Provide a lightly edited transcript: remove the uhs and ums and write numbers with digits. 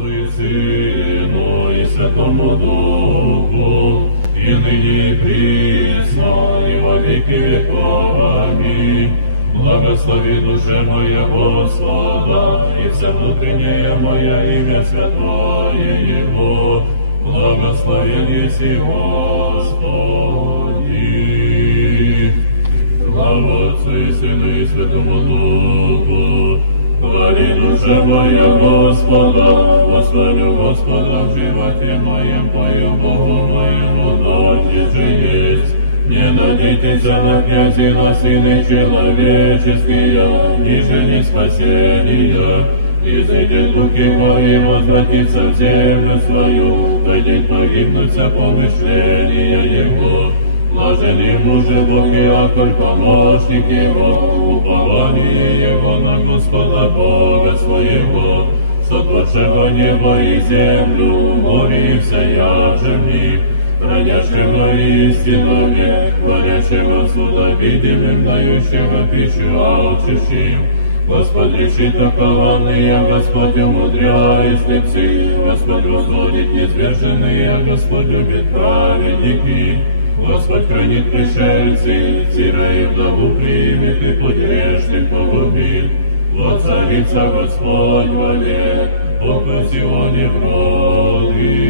Отцу и Сыну и Святому Духу, и ныне и присно, и во веки веков. Аминь. Благослови душе моя Господа, и вся внутренняя моя имя святое Его. Благословен еси Господи. Слава Отцу и Сыну и Святому Духу. Говори, душа моя Господа, восхвалю Господа в животе моем, пою Богу моему, дочь же есть. Не дадитесь на князи, на сыны человеческие, ниже не спасения. Изыдет руки мои, возвратится в землю свою, пойдет погибнуться помышления его. Блаженный муже Бог Иаков, помощник его, упование его на Господа Бога своего, сотворшего небо и землю, море и всея земли, хранящего истину век, творящего суда видимым, дающего пищу алчущим. Господь решит околанные, Господь умудряет слепцы, Господь возводит низверженные, Господь любит праведники. Господь хранит пришельцы, сира и вдову примет, и путь грешных погубит. Воцарится Господь вовек, Бог на Сионе вроды.